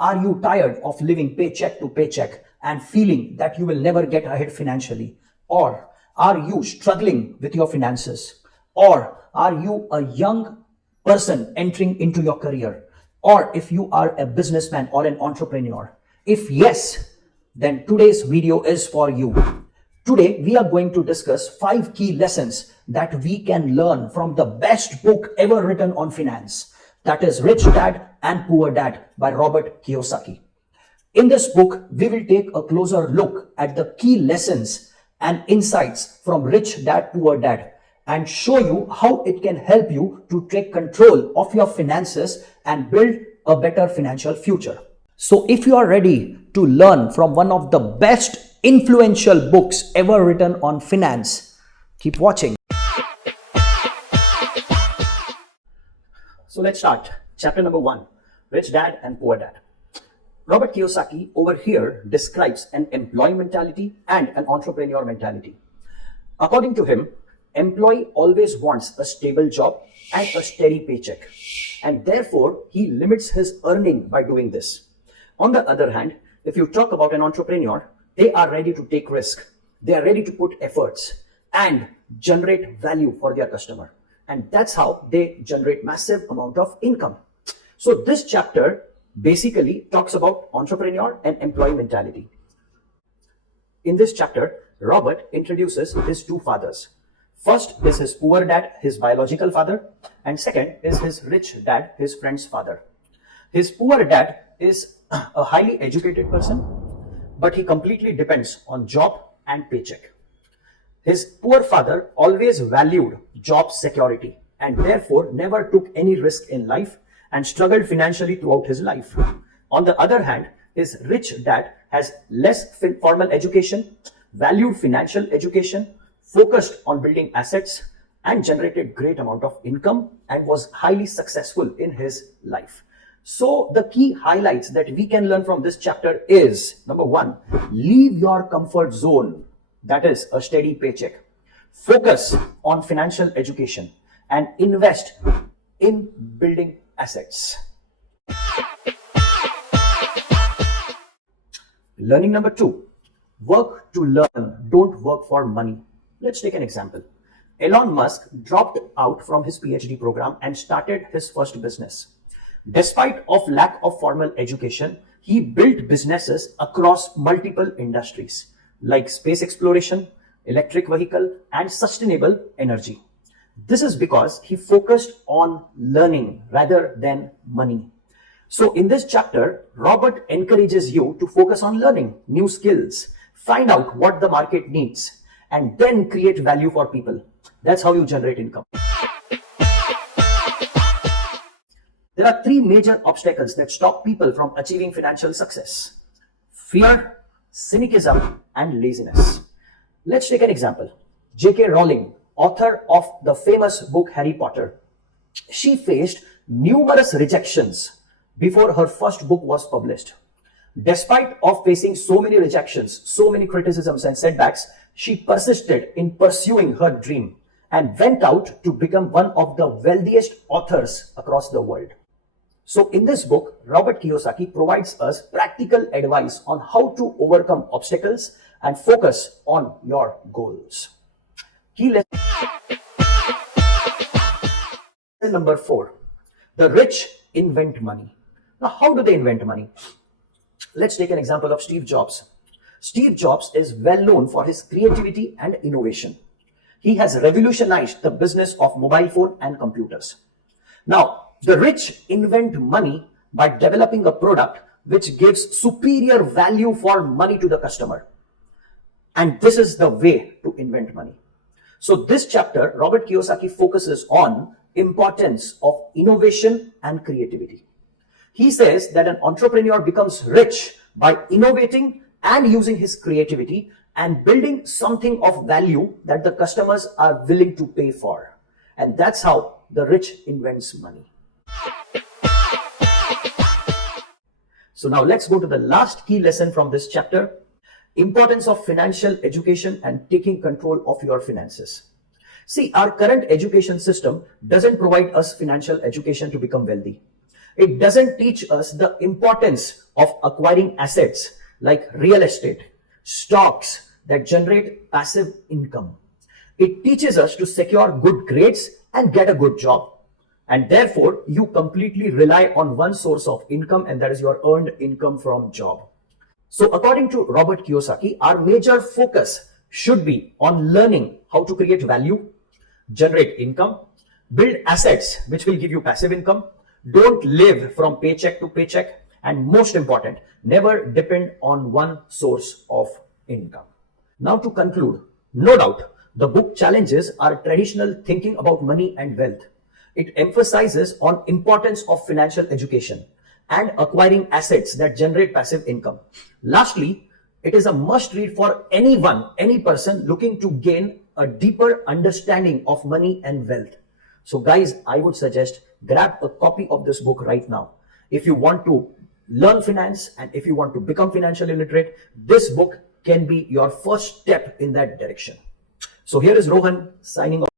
Are you tired of living paycheck to paycheck and feeling that you will never get ahead financially? Or are you struggling with your finances? Or are you a young person entering into your career? Or if you are a businessman or an entrepreneur? If yes, then today's video is for you. Today, we are going to discuss 5 key lessons that we can learn from the best book ever written on finance. That is Rich Dad and Poor Dad by Robert Kiyosaki. In this book, we will take a closer look at the key lessons and insights from Rich Dad, Poor Dad and show you how it can help you to take control of your finances and build a better financial future. So if you are ready to learn from one of the best influential books ever written on finance, keep watching. So let's start. Chapter number 1, Rich Dad and Poor Dad. Robert Kiyosaki over here describes an employee mentality and an entrepreneur mentality. According to him, employee always wants a stable job and a steady paycheck, and therefore he limits his earning by doing this. On the other hand, if you talk about an entrepreneur, they are ready to take risk. They are ready to put efforts and generate value for their customer. And that's how they generate massive amount of income. So this chapter basically talks about entrepreneur and employee mentality. In this chapter, Robert introduces his 2 fathers. First is his poor dad, his biological father, and second is his rich dad, his friend's father. His poor dad is a highly educated person, but he completely depends on job and paycheck. His poor father always valued job security and therefore never took any risk in life and struggled financially throughout his life. On the other hand, his rich dad has less formal education, valued financial education, focused on building assets, and generated great amount of income and was highly successful in his life. So the key highlights that we can learn from this chapter is, number 1, leave your comfort zone. That is a steady paycheck. Focus on financial education and invest in building assets. Learning number 2, work to learn, don't work for money. Let's take an example. Elon Musk dropped out from his PhD program and started his first business. Despite of lack of formal education, he built businesses across multiple industries like space exploration, electric vehicle, and sustainable energy. This is because he focused on learning rather than money. So in this chapter, Robert encourages you to focus on learning new skills, find out what the market needs, and then create value for people. That's how you generate income. There are 3 major obstacles that stop people from achieving financial success: fear, cynicism, and laziness. Let's take an example. J.K. Rowling, author of the famous book Harry Potter, she faced numerous rejections before her first book was published. Despite of facing so many rejections, so many criticisms and setbacks, she persisted in pursuing her dream and went out to become one of the wealthiest authors across the world. So in this book, Robert Kiyosaki provides us practical advice on how to overcome obstacles and focus on your goals. Key lesson number 4, the rich invent money. Now, how do they invent money? Let's take an example of Steve Jobs. Steve Jobs is well known for his creativity and innovation. He has revolutionized the business of mobile phone and computers. Now, the rich invent money by developing a product which gives superior value for money to the customer. And this is the way to invent money. So this chapter, Robert Kiyosaki focuses on importance of innovation and creativity. He says that an entrepreneur becomes rich by innovating and using his creativity and building something of value that the customers are willing to pay for. And that's how the rich invents money. So now let's go to the last key lesson from this chapter: importance of financial education and taking control of your finances. See, our current education system doesn't provide us financial education to become wealthy. It doesn't teach us the importance of acquiring assets like real estate, stocks that generate passive income. It teaches us to secure good grades and get a good job. And therefore, you completely rely on one source of income, and that is your earned income from job. So according to Robert Kiyosaki, our major focus should be on learning how to create value, generate income, build assets which will give you passive income. Don't live from paycheck to paycheck. And most important, never depend on one source of income. Now to conclude, no doubt, the book challenges our traditional thinking about money and wealth. It emphasizes on importance of financial education and acquiring assets that generate passive income. Lastly, it is a must read for anyone, any person looking to gain a deeper understanding of money and wealth. So guys, I would suggest grab a copy of this book right now. If you want to learn finance and if you want to become financially literate, this book can be your first step in that direction. So here is Rohan signing off.